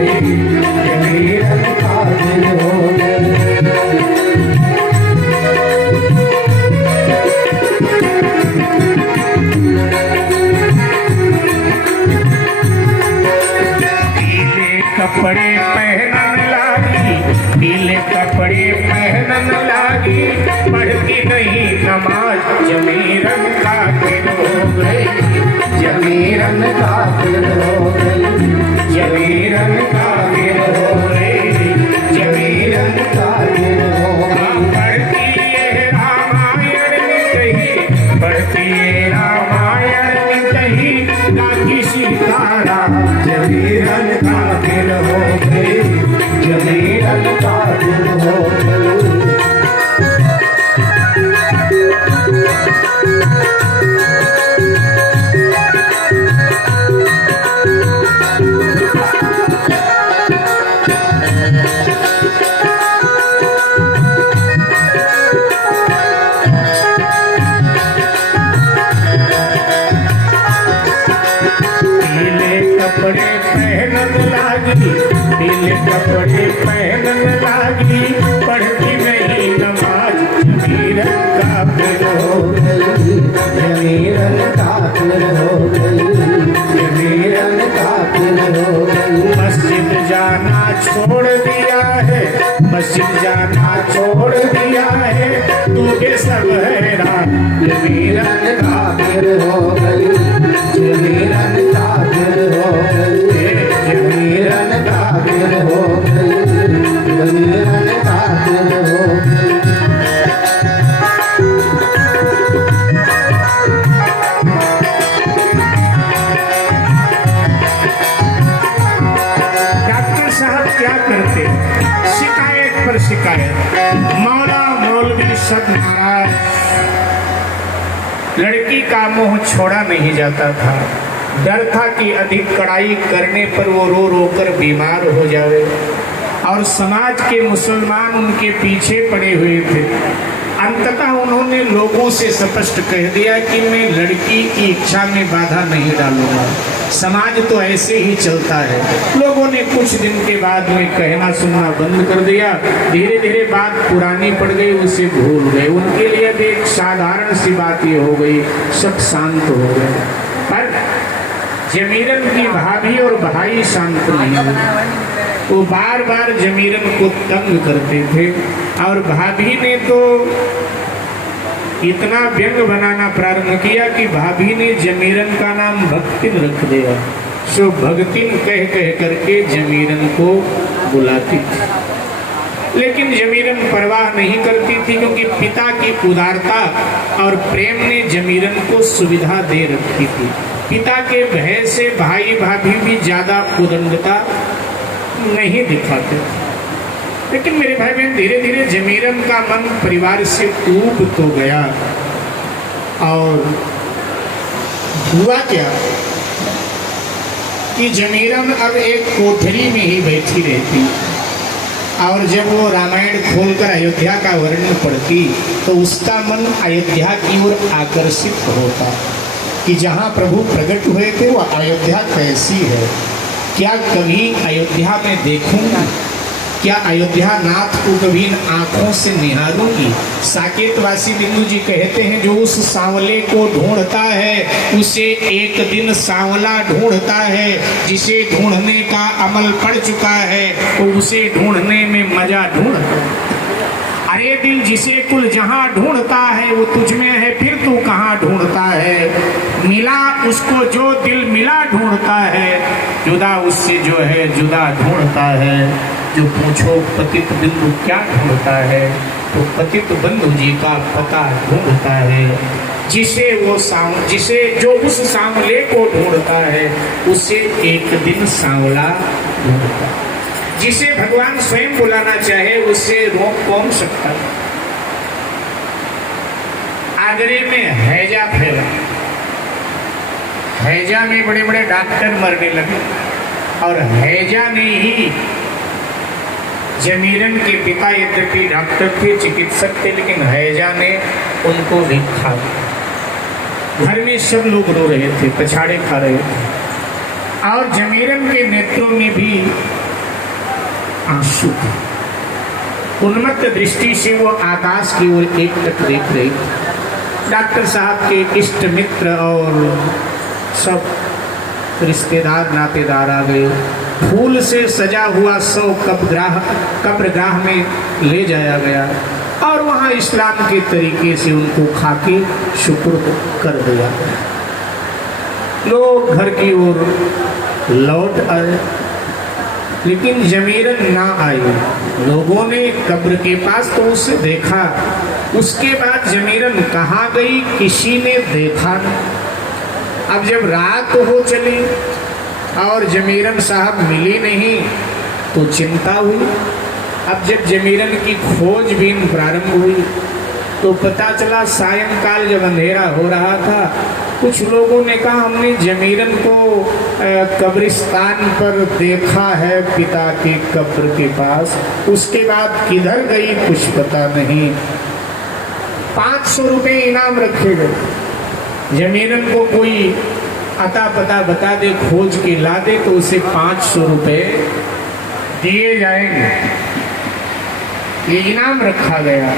गई, जमीरन काबिल हो गई। कपड़े पहनन लागी, पीले कपड़े पहनन लागी, पढ़ती नहीं नमाज, जमीरन काफिर हो गई, जमीरन काबिल हो गई, जमीरन काफिर हो गई, जमीरन काबिल हो गई। पढ़ती है रामायण कही, पढ़ती है रामायण कही, ना किसी तारा, जमीरन काबिल हो गई, जमीरन काबिल हो गई। कपड़े पहनन लागी, पीले कपड़े पहनन लागी, पढ़ती नहीं नमाज, जमीरन काफिर हो गई, जमीरन काबिल हो गई, जमीरन काबिल हो गई। मस्जिद जाना छोड़ दिया है, मस्जिद जाना छोड़ दिया है, तू के सब हैरान, जमीरन काबिल हो गई, जमीरन काबिल हो गई, जमीरन काबिल हो गई, जमीरन काबिल हो गई। डॉक्टर साहब क्या करते, शिकायत पर शिकायत, मौला मौलवी सब नाराज, लड़की का मुंह छोड़ा नहीं जाता था, डर था कि अधिक कड़ाई करने पर वो रो रो कर बीमार हो जावे, और समाज के मुसलमान उनके पीछे पड़े हुए थे। अंततः उन्होंने लोगों से स्पष्ट कह दिया कि मैं लड़की की इच्छा में बाधा नहीं डालूंगा, समाज तो ऐसे ही चलता है। लोगों ने कुछ दिन के बाद में कहना सुनना बंद कर दिया, धीरे धीरे बात पुरानी पड़ गई, उसे भूल गए। उनके लिए भी एक साधारण सी बात ये हो गई, सब शांत हो गए। पर जमीरन की भाभी और भाई शांत नहीं हुए, वो बार बार जमीरन को तंग करते थे, और भाभी ने तो इतना व्यंग बनाना प्रारंभ किया कि भाभी ने जमीरन का नाम भक्तिन रख दिया। सो भक्तिन कह कह करके जमीरन को बुलाती थी, लेकिन जमीरन परवाह नहीं करती थी, क्योंकि पिता की उदारता और प्रेम ने जमीरन को सुविधा दे रखी थी। पिता के भय से भाई भाभी भी ज्यादा उदंडता नहीं दिखाते। लेकिन मेरे भाई बहन, धीरे धीरे जमीरन का मन परिवार से ऊब तो गया, और हुआ क्या कि जमीरन अब एक कोठरी में ही बैठी रहती, और जब वो रामायण खोलकर अयोध्या का वर्णन पढ़ती तो उसका मन अयोध्या की ओर आकर्षित होता कि जहाँ प्रभु प्रकट हुए थे वो अयोध्या कैसी है, क्या कभी अयोध्या में देखूंगा, क्या अयोध्या नाथ को कभी इन आंखों से निहारूंगी। साकेतवासी बिंदु जी कहते हैं, जो उस सांवले को ढूंढता है उसे एक दिन सांवला ढूंढता है, जिसे ढूंढने का अमल पड़ चुका है वो उसे ढूंढने में मजा ढूंढता है। अरे दिल, जिसे कुल जहां ढूंढता है वो तुझ में है, फिर तू कहाँ ढूंढता है। मिला उसको जो दिल मिला ढूंढता है, जुदा उससे जो है जुदा ढूंढता है। जो पूछो पतित बिंदु क्या ढूंढता है, तो पतित बंधु जी का पता ढूंढता है। जिसे जो उस सांवले को ढूंढता है उसे एक दिन सांवला ढूंढता है। जिसे भगवान स्वयं बुलाना चाहे उसे रोक कौन सकता है। आगरे में हैजा फैला, हैजा में बड़े बड़े डॉक्टर मरने लगे, और हैजा ने ही जमीरन के पिता यद्यपि डॉक्टर थे, चिकित्सक थे, लेकिन हैजा ने उनको भी खा लिया। घर में सब लोग रो रहे थे, पछाड़े खा रहे थे, और जमीरन के नेत्रों में भी आंसू थे। उन्मत्त दृष्टि से वो आकाश की ओर एकटक देख रहे थे। डॉक्टर साहब के इष्ट मित्र और सब रिश्तेदार नातेदार आ गए। फूल से सजा हुआ 100 कब्रगाह में ले जाया गया और वहाँ इस्लाम के तरीके से उनको खाके शुक्र कर दिया। लोग घर की ओर लौट आए, लेकिन जमीरन ना आई। लोगों ने कब्र के पास तो उसे देखा, उसके बाद जमीरन कहाँ गई किसी ने देखा नहीं। अब जब रात हो चली और जमीरन साहब मिली नहीं तो चिंता हुई। अब जब जमीरन की खोजबीन प्रारंभ हुई तो पता चला सायंकाल जब अंधेरा हो रहा था, कुछ लोगों ने कहा हमने जमीरन को कब्रिस्तान पर देखा है, पिता के कब्र के पास। उसके बाद किधर गई कुछ पता नहीं। 500 रुपये इनाम रखे गए। जमीरन को कोई अता पता बता दे, खोज के ला दे तो उसे 500 रुपये दिए जाएंगे। ये इनाम रखा गया।